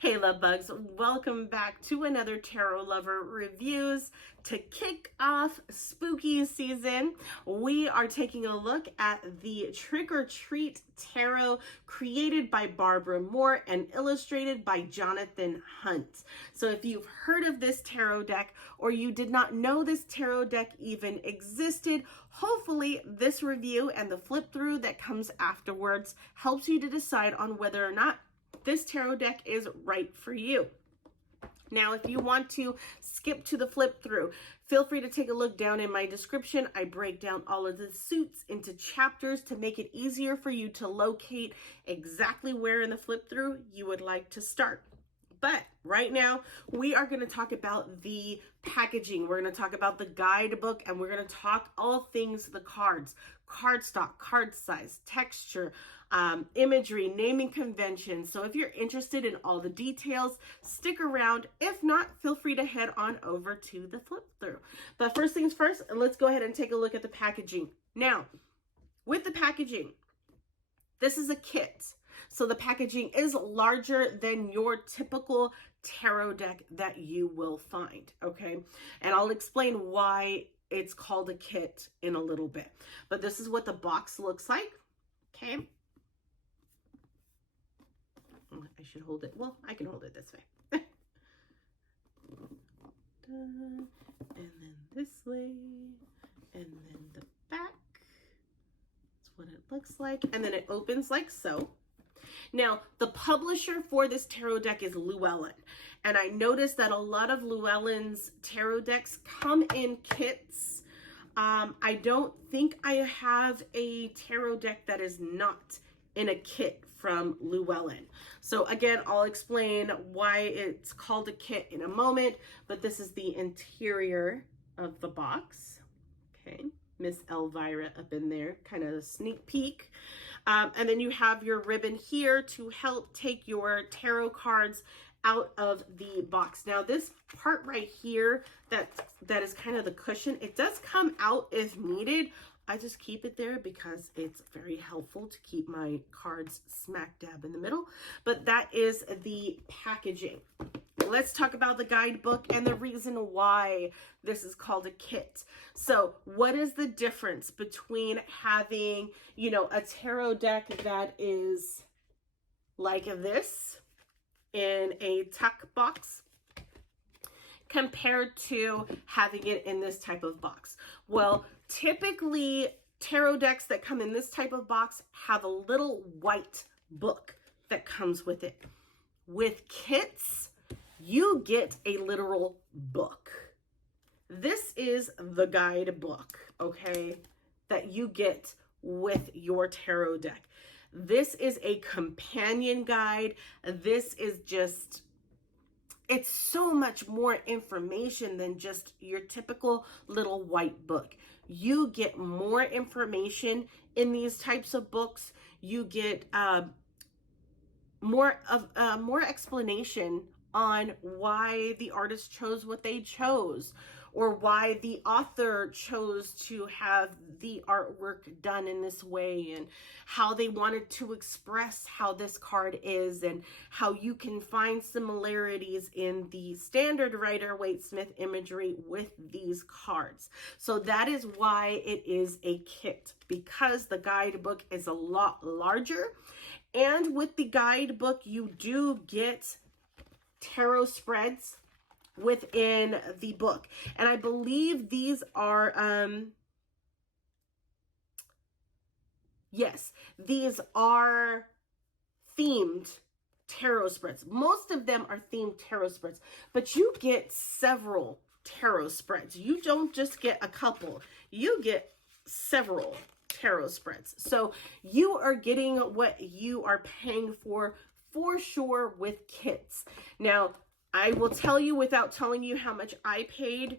Hey love bugs, welcome back to another Tarot Lover Reviews. To kick off spooky season, we are taking a look at the Trick or Treat Tarot created by Barbara Moore and illustrated by Jonathan Hunt. So if you've heard of this tarot deck or you did not know this tarot deck even existed, hopefully this review and the flip through that comes afterwards helps you to decide on whether or not this tarot deck is right for you. Now, if you want to skip to the flip through, feel free to take a look down in my description. I break down all of the suits into chapters to make it easier for you to locate exactly where in the flip through you would like to start. But right now, we are going to talk about the packaging. We're going to talk about the guidebook, and we're going to talk all things the cards, cardstock, card size, texture, imagery, naming conventions. So if you're interested in all the details, stick around. If not, feel free to head on over to the flip through. But first things first, let's go ahead and take a look at the packaging. Now, with the packaging, this is a kit. So the packaging is larger than your typical tarot deck that you will find, okay? And I'll explain why it's called a kit in a little bit. But this is what the box looks like, okay? I should hold it. Well, I can hold it this way. And then this way, and then the back. That's what it looks like. And then it opens like so. Now, the publisher for this tarot deck is Llewellyn, and I noticed that a lot of Llewellyn's tarot decks come in kits. I don't think I have a tarot deck that is not in a kit from Llewellyn. So again, I'll explain why it's called a kit in a moment, but this is the interior of the box. Okay. Miss Elvira up in there, kind of a sneak peek. And then you have your ribbon here to help take your tarot cards out of the box. Now this part right here, that is kind of the cushion, it does come out if needed. I just keep it there because it's very helpful to keep my cards smack dab in the middle. But that is the packaging. Let's talk about the guidebook and the reason why this is called a kit. So what is the difference between having, a tarot deck that is like this in a tuck box compared to having it in this type of box? Well, typically tarot decks that come in this type of box have a little white book that comes with it. With kits, you get a literal book. This is the guidebook, okay, that you get with your tarot deck. This is a companion guide. This is just, it's so much more information than just your typical little white book. You get more information in these types of books. You get more explanation on why the artist chose what they chose, or why the author chose to have the artwork done in this way, and how they wanted to express how this card is, and how you can find similarities in the standard Rider-Waite-Smith imagery with these cards. So that is why it is a kit, because the guidebook is a lot larger. And with the guidebook, you do get tarot spreads within the book. And I believe these are, yes, these are themed tarot spreads. Most of them are themed tarot spreads, but you get several tarot spreads. You don't just get a couple, you get several tarot spreads. So you are getting what you are paying for sure with kits. Now, I will tell you without telling you how much I paid,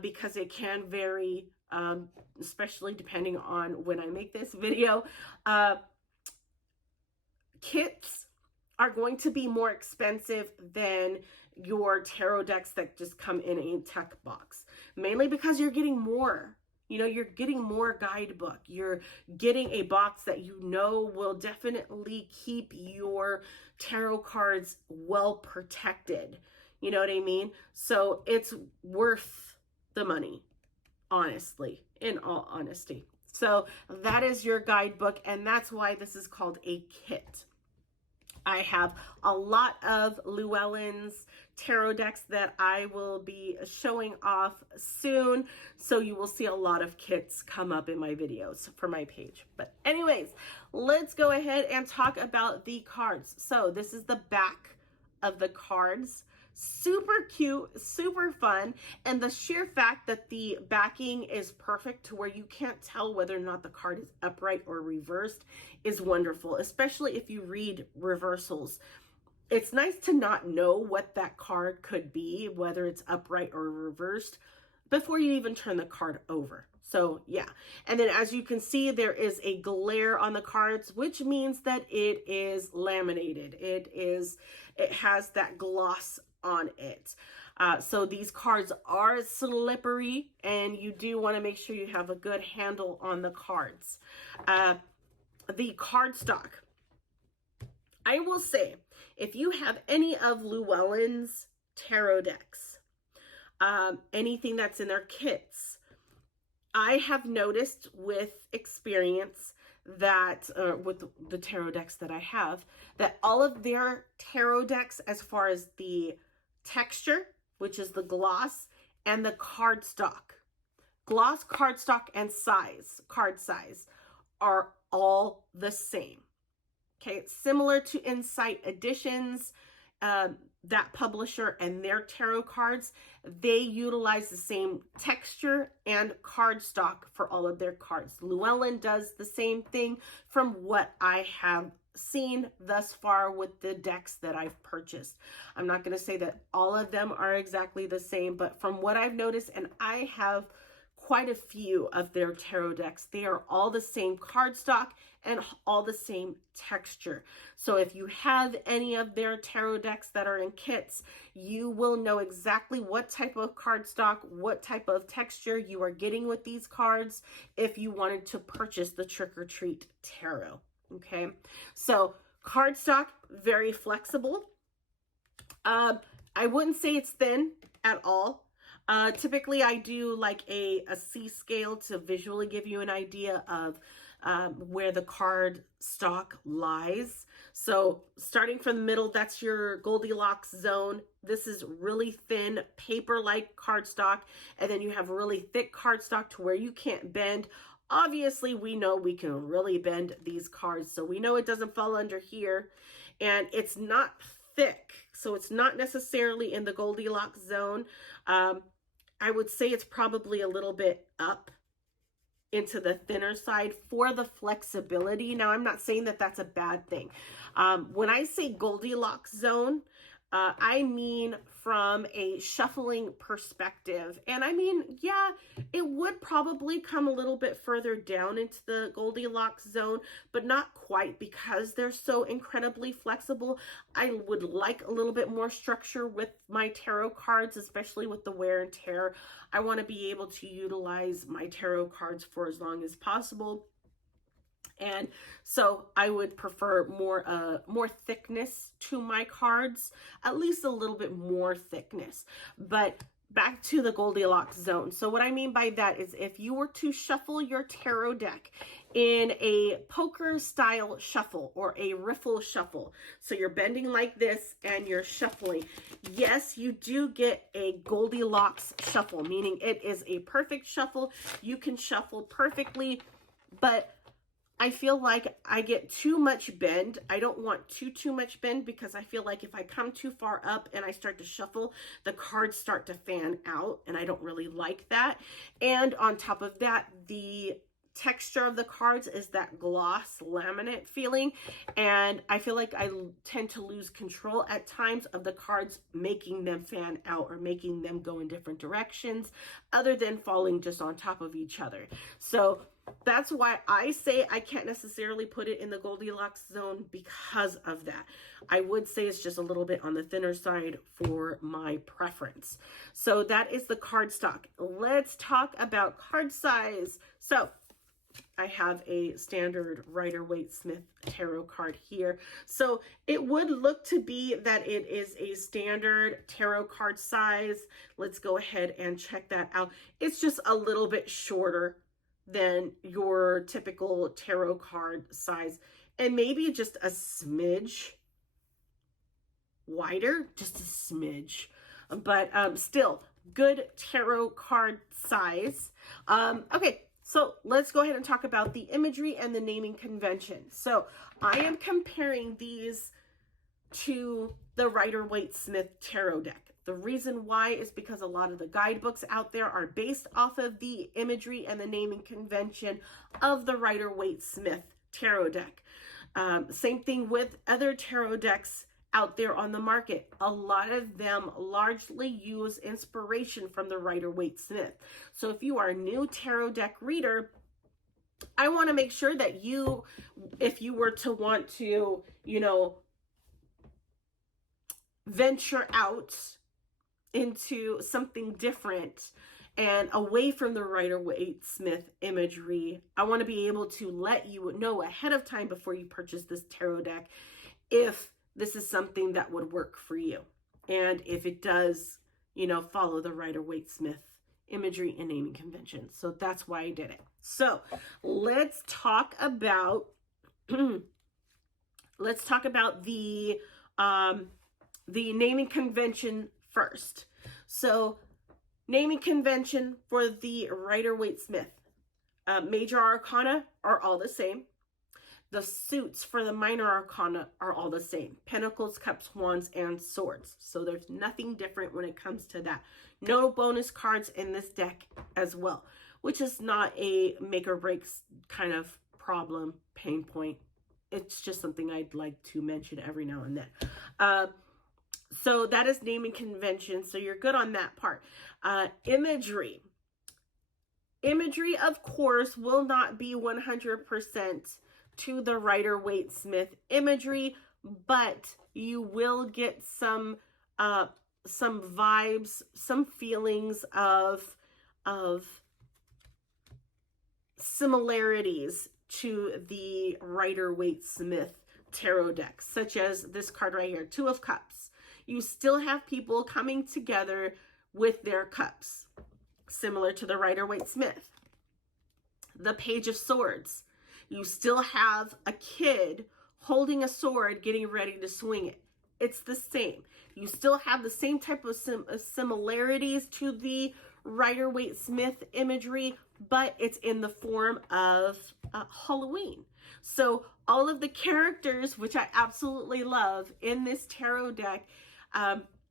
because it can vary, especially depending on when I make this video. Kits are going to be more expensive than your tarot decks that just come in a tuck box, mainly because you're getting more. You know, you're getting more guidebook. You're getting a box that you know will definitely keep your tarot cards well protected. You know what I mean? So it's worth the money, honestly, in all honesty. So that is your guidebook, and that's why this is called a kit. I have a lot of Llewellyn's tarot decks that I will be showing off soon, so you will see a lot of kits come up in my videos for my page. But anyways, let's go ahead and talk about the cards. So this is the back of the cards. Super cute, super fun, and the sheer fact that the backing is perfect to where you can't tell whether or not the card is upright or reversed is wonderful, especially if you read reversals. It's nice to not know what that card could be, whether it's upright or reversed, before you even turn the card over. So yeah, and then as you can see, there is a glare on the cards, which means that it is laminated. It has that gloss on it. So these cards are slippery, and you do want to make sure you have a good handle on the cards. The cardstock. I will say, if you have any of Llewellyn's tarot decks, anything that's in their kits, I have noticed with experience that with the tarot decks that I have, that all of their tarot decks, as far as the texture, which is the gloss, and the cardstock, gloss, cardstock, and card size, are all the same. Okay, similar to Insight Editions, that publisher and their tarot cards, they utilize the same texture and cardstock for all of their cards. Llewellyn does the same thing from what I have seen thus far with the decks that I've purchased. I'm not going to say that all of them are exactly the same, but from what I've noticed, and I have quite a few of their tarot decks, they are all the same cardstock and all the same texture. So if you have any of their tarot decks that are in kits, you will know exactly what type of cardstock, what type of texture you are getting with these cards if you wanted to purchase the Trick or Treat Tarot. Okay, so cardstock, very flexible. I wouldn't say it's thin at all. Typically I do like a C scale to visually give you an idea of where the card stock lies. So starting from the middle, that's your Goldilocks zone. This is really thin paper-like cardstock, and then you have really thick cardstock to where you can't bend. Obviously, we know we can really bend these cards, so we know it doesn't fall under here, and it's not thick, so it's not necessarily in the Goldilocks zone. I would say it's probably a little bit up into the thinner side for the flexibility. Now, I'm not saying that that's a bad thing. When I say Goldilocks zone, I mean from a shuffling perspective. And I mean, yeah, it would probably come a little bit further down into the Goldilocks zone, but not quite, because they're so incredibly flexible. I would like a little bit more structure with my tarot cards, especially with the wear and tear. I want to be able to utilize my tarot cards for as long as possible. And so I would prefer more thickness to my cards, at least a little bit more thickness. But back to the Goldilocks zone. So what I mean by that is, if you were to shuffle your tarot deck in a poker style shuffle or a riffle shuffle, so you're bending like this and you're shuffling, yes, you do get a Goldilocks shuffle, meaning it is a perfect shuffle. You can shuffle perfectly, but I feel like I get too much bend. I don't want too much bend, because I feel like if I come too far up and I start to shuffle, the cards start to fan out, and I don't really like that. And on top of that, the texture of the cards is that gloss laminate feeling, and I feel like I tend to lose control at times of the cards, making them fan out or making them go in different directions other than falling just on top of each other. So that's why I say I can't necessarily put it in the Goldilocks zone because of that. I would say it's just a little bit on the thinner side for my preference. So that is the cardstock. Let's talk about card size. So I have a standard Rider-Waite-Smith tarot card here. So it would look to be that it is a standard tarot card size. Let's go ahead and check that out. It's just a little bit shorter than your typical tarot card size, and maybe just a smidge wider, just a smidge, but still good tarot card size. Okay, so let's go ahead and talk about the imagery and the naming convention. So I am comparing these to the Rider-Waite-Smith tarot deck. The reason why is because a lot of the guidebooks out there are based off of the imagery and the naming convention of the Rider-Waite-Smith tarot deck. Same thing with other tarot decks out there on the market. A lot of them largely use inspiration from the Rider-Waite-Smith. So if you are a new tarot deck reader, I want to make sure that you, if you were to want to, you know, venture out into something different and away from the Rider-Waite-Smith imagery, I want to be able to let you know ahead of time before you purchase this tarot deck if this is something that would work for you, and if it does, you know, follow the Rider-Waite-Smith imagery and naming convention. So that's why I did it. So let's talk about let's talk about the naming convention first. So naming convention for the Rider-Waite-Smith. Major Arcana are all the same. The suits for the minor arcana are all the same. Pentacles, Cups, Wands, and Swords. So there's nothing different when it comes to that. No bonus cards in this deck as well, which is not a make or break kind of problem, pain point. It's just something I'd like to mention every now and then. So that is naming convention. So you're good on that part. Imagery. Imagery, of course, will not be 100% to the Rider-Waite-Smith imagery, but you will get some vibes, some feelings of similarities to the Rider-Waite-Smith tarot deck, such as this card right here, Two of Cups. You still have people coming together with their cups, similar to the Rider-Waite-Smith. The Page of Swords. You still have a kid holding a sword, getting ready to swing it. It's the same. You still have the same type of similarities to the Rider-Waite-Smith imagery, but it's in the form of Halloween. So all of the characters, which I absolutely love in this tarot deck,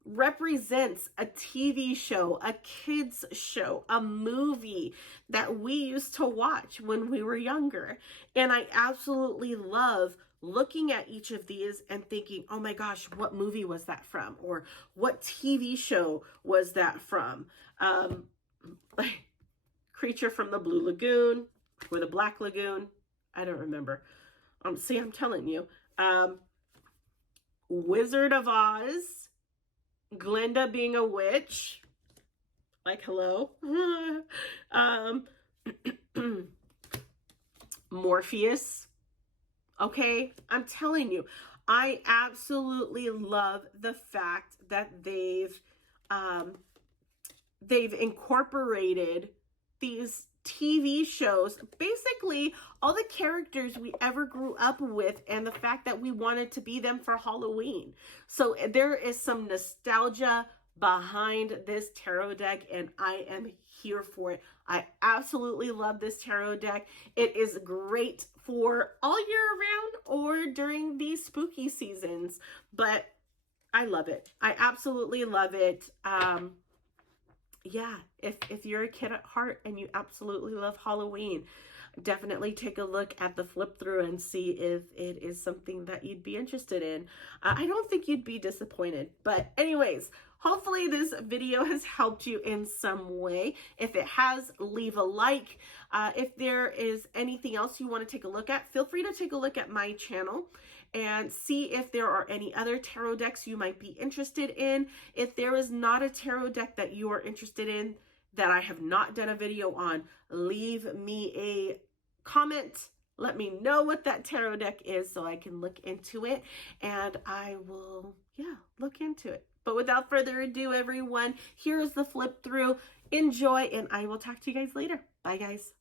represents a TV show, a kids show, a movie that we used to watch when we were younger. And I absolutely love looking at each of these and thinking, oh my gosh, what movie was that from? Or what TV show was that from? Creature from the Blue Lagoon or the Black Lagoon. I don't remember. See, I'm telling you. Wizard of Oz. Glinda being a witch, like hello. Morpheus. Okay, I'm telling you, I absolutely love the fact that they've incorporated these TV shows, basically all the characters we ever grew up with, and the fact that we wanted to be them for Halloween. So there is some nostalgia behind this tarot deck, and I am here for it. I absolutely love this tarot deck. It is great for all year round or during these spooky seasons, but I love it. I absolutely love it. Yeah, if you're a kid at heart and you absolutely love Halloween, definitely take a look at the flip through and see if it is something that you'd be interested in. I don't think you'd be disappointed. But anyways, hopefully this video has helped you in some way. If it has, leave a like. If there is anything else you want to take a look at, feel free to take a look at my channel and see if there are any other tarot decks you might be interested in. If there is not a tarot deck that you are interested in that I have not done a video on, leave me a comment. Let me know what that tarot deck is so I can look into it, and I will, look into it. But without further ado, everyone, here is the flip through. Enjoy, and I will talk to you guys later. Bye, guys.